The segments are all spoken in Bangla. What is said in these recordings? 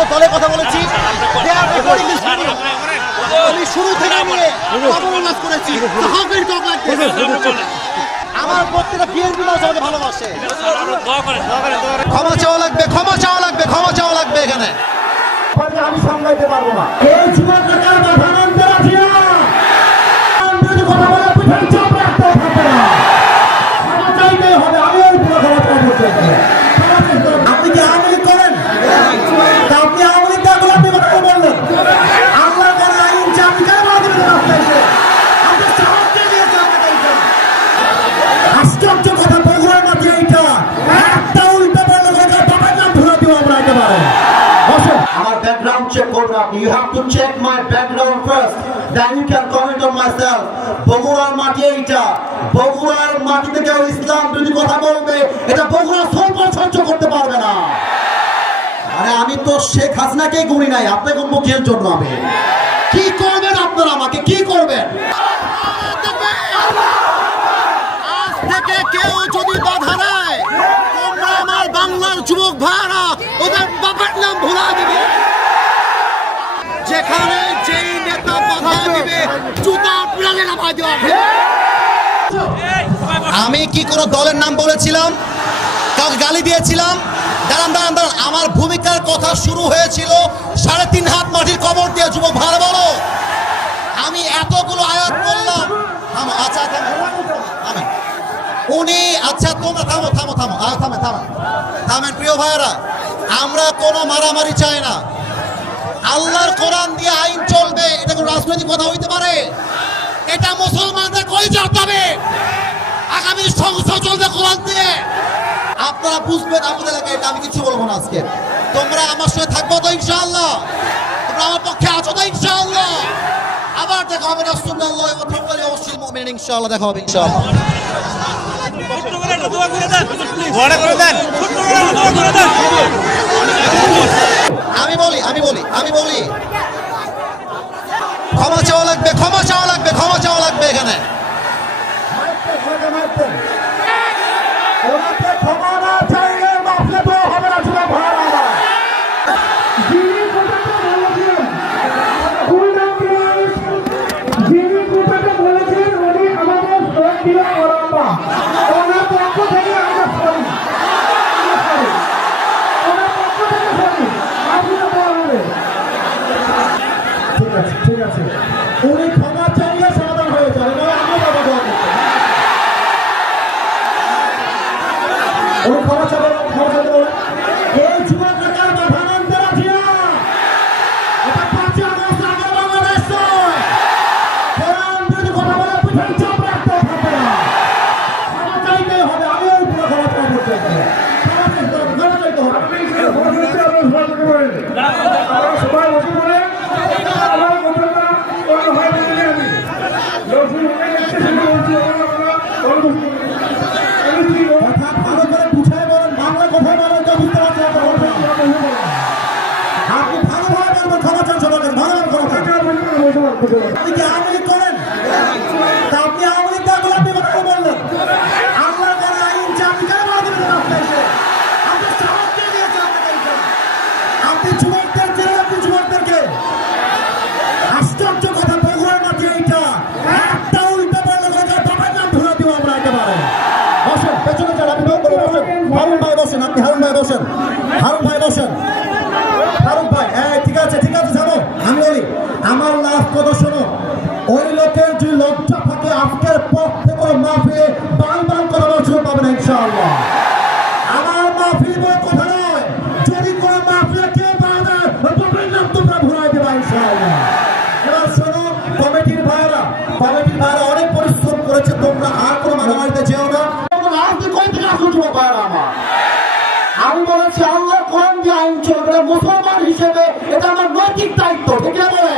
কোনো দলের কথা বলেছি. আমি শুরু থেকে নিয়ে অবমাননা করেছি? আমার প্রত্যেকটা বিএনপি মানুষ আমাকে ভালোবাসে। ক্ষমা চাওয়া লাগবে ক্ষমা চাওয়া লাগবে ক্ষমা চাওয়া লাগবে এখানে। আমি সামলাইতে পারব না। এই you have to check my background first then you can comment on myself বগুড়ার মাটি এইটা। বগুড়ার মাটিতে কেউ ইসলাম যদি কথা বলবে, এটা বগুড়া সর্ব সহ্য করতে পারবে না। আরে আমি তো শেখ হাসিনাকেই গুনি নাই, আপনাকে গুনবো জন্য আমি কি করবেন আপনারা আমাকে? কি করবেন আজ থেকে কেউ যদি বাধা দেয় তোমরা আমার বাংলার যুবক ভাইরা ওদের বাবার নাম ভুলা দিবে যেখানে যেই নেতা বাধা দিবে আমি কি কোনো দলের নাম বলেছিলাম? কাউকে গালি দিয়েছিলাম? দাঁড়ান দাঁড়ান দাঁড়ান। আমার ভূমিকার কথা শুরু হয়েছিল সাড়ে তিন হাত মাটির কবর দিয়ে যুবক ভালো বলো। আমি এতগুলো আয়াত করলাম থামো আচ্ছা থামো। উনি আচ্ছা তোমরা থামো থামো থামো। আর থামে থামেন থামেন, প্রিয় ভাইয়েরা। আমরা কোনো মারামারি চাই না। আল্লাহর কোরআন দিয়ে আইন চলবে, এটা কোনো রাজনৈতিক কথা হইতে পারে? এটা মুসলমানদের কই যাবে আগামী সংসদ চলবে কোরআন দিয়ে। আপনারা বুঝবেন আপনাদের এলাকায় এটা আমি কিছু বলব না আজকে। তোমরা আমার সাথে থাকব তো ইনশাআল্লাহ। তোমরা আমার পক্ষে আছো তো ইনশাআল্লাহ। আবার দেখা হবে রাসূলুল্লাহ ওয়া তাআলা অবশ্যই মুমিন ইনশাআল্লাহ দেখা হবে ইনশাআল্লাহ। আমি বলি আমি বলি আমি বলি। ক্ষমা চাওয়া লাগবে ক্ষমা চাওয়া লাগবে ক্ষমা চাওয়া লাগবে এখানে ওনাকে ক্ষমা না চাইলে মাফলে তো হবে না ছিল ভাড়া আমার যিনি কথাটা বলেছেন কুল নাম্বার যিনি কথাটা বলেছেন উনি আমাদের ভোট দিয়ে ওরাম্বা ওনার পক্ষ থেকে আমরা সরি ওনার পক্ষ থেকে সরি আপনি তো বলবেন ঠিক আছে ঠিক আছে। উনি ক্ষমা চাইলে সমাধান হয়ে যাবে উনি ক্ষমা চাবেন ক্ষমা চাইতে চাপ রাখতে থাকবে না ক্ষমা চাইতেই হবে আমি ওই পুরো ক্ষমা চাইব ক্ষমা চাইতে হবে ক্ষমা চাইতে হবে সবাই বসে পড়ে আমার কথাটা কোনো হয় না জানি আমি রসুল অনেক একটা সময় বলছি আমরা অল্প আমি কি কথা ভালো করে বুঝাই বলেন বাংলা কথাই বলেন তো বুঝতে পারছি না বলবেন। আপনি ভালোভাবে ক্ষমা চান সবাইকে ভালোভাবে ক্ষমা চান আপনি কি আওয়ামী লীগ করেন তা আপনি আওয়ামী লীগ দেখুন আপনি কথা বললেন আল্লাহ করে আইন চাকরি কেন বাদ দিবেন রাস্তায় এসে আপনি সাহস কে দিয়েছে আপনাকে এইটা? আপনি যুবকদের চেয়ে আপনি যুবকদেরকে আশ্চর্য কথা বগুড়ার মাঝে এইটা একটা উল্টো বললে কথা বাবার নাম ধরে দিব আমরা একেবারে বসেন পেছনে যান আপনি করে বসেন হারুন ভাই বসেন আপনি হারুন ভাই বসেন হারুন ভাই বসেন হারুন ভাই হ্যাঁ ঠিক আছে ঠিক আছে যাব আমি বলি আমার লাভ কথা শোনো। ওই লোকের যে লজ্জা থাকে, আজকের পর থেকে বাল বাল করানোর সুযোগ পাবে ইনশাআল্লাহ। আমার মাহফিল বলে কথা নয় যদি কোনো নাম তোমরা দেবা, ইনশাআল্লাহ। এবার শোনো, কমিটির ভাইরা কমিটির ভাইরা অনেক পরিশ্রম করেছে, তোমরা আর কোনো মারামারিতে যেও না। ভাইরা আমার। আমি বলেছি, আল্লাহ এটা মুসলমান হিসেবে এটা আমার নৈতিক দায়িত্ব ঠিক আছে বলে?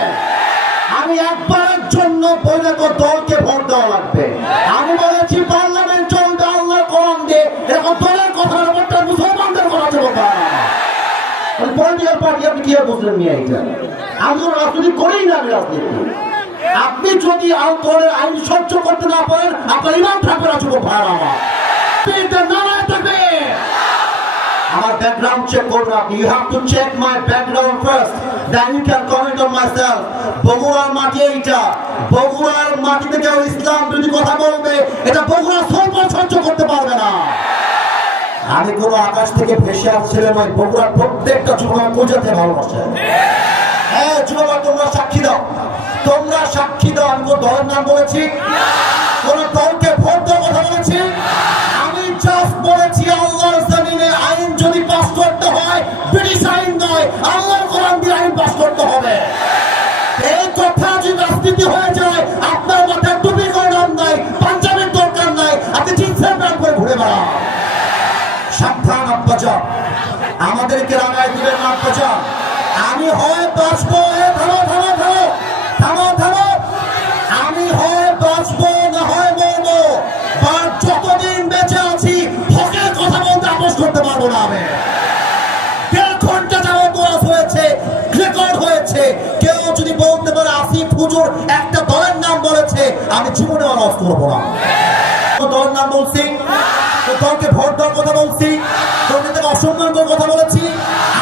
আমি একবারের জন্য বৈধ দলকে ভোট দেওয়া লাগবে। আমি বলেছি পার্লামেন্ট চলবে আল্লাহ দিয়ে। এরকম দলের কথা না, ভোটটা মুসলমানদের পলিটিক্যাল পার্টি আপনি কি বুঝলেন নিয়ে এইটা? আমি রাজনীতি করেই না রাজনীতি। আপনি যদি আইন সহ্য করতে না পারেন আপনার ইমান থাকবে না। ভাইরা আমার করবেন আপনি you have to check my background first then you can comment on myself বগুড়ার মাটি এইটা। বগুড়ার মাটিতে কেউ ইসলাম বিরোধী কথা বলবে, এটা বগুড়া সর্ব সহ্য করতে পারবে না। আমি কোনো আকাশ থেকে ভেসে আসছিলাম, ওই বগুড়ার প্রত্যেকটা যুবক পূজাতে ভালোবাসে। হ্যাঁ যুবক, তোমরা সাক্ষী দাও। তোমরা সাক্ষী দাও, আমি কোন দলের নাম বলেছি? কোন দলকে ভোট দেওয়ার কথা বলেছি? নয়, আল্লাহর কোরআন দিয়ে আইন পাস করতে হবে। এই কথা যদি রাজনীতি হয়ে যায়, আপনার মাথায় টুপি নাই, পাঞ্জাবের দরকার নাই, আপনি প্যান্ট করে ঘুরে সাবধান আমাদেরকে রাঙায় আমি হয় বাঁচবো, এ থামো হয়েছে কেউ যদি বলতে পারে আসিফ হুজুর একটা দলের নাম বলেছে, আমি জীবনে ওয়াজ করব না। দলের নাম বলছি? দলকে ভোট দেওয়ার কথা বলছি? থেকে অসম্মান করার কথা বলেছি?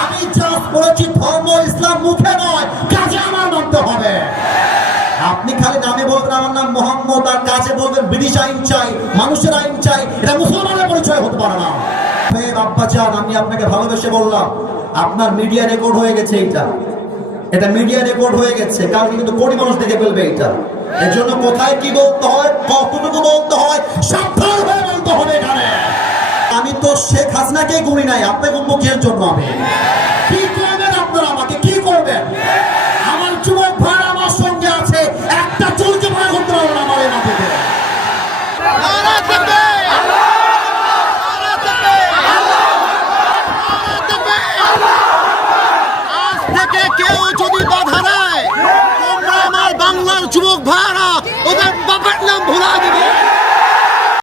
আমি জাস্ট বলেছি, ধর্ম ইসলাম মুখে নয়, কাজে আমার মানতে হবে। আপনি খালি নামে বলবেন, আমার নাম মোহাম্মদ, আর কাজে বলবেন, ব্রিটিশ আইন চাই, মানুষের আইন চাই, এটা মুসলমানের পরিচয় হতে পারে না। আব্বা চান আমি আপনাকে ভালোবেসে বললাম, আপনার মিডিয়া রেকর্ড হয়ে গেছে এইটা। এটা মিডিয়া রেকর্ড হয়ে গেছে। কারণ কিন্তু কোটি মানুষ দেখে ফেলবে এটা। এর জন্য কোথায় কি বলতে হয় কতটুকু বলতে হয় সাবধান হয়ে বলতে হবে এখানে। আমি তো শেখ হাসনাকে গুনি নাই, আপনাকে মুখের জন্য আমি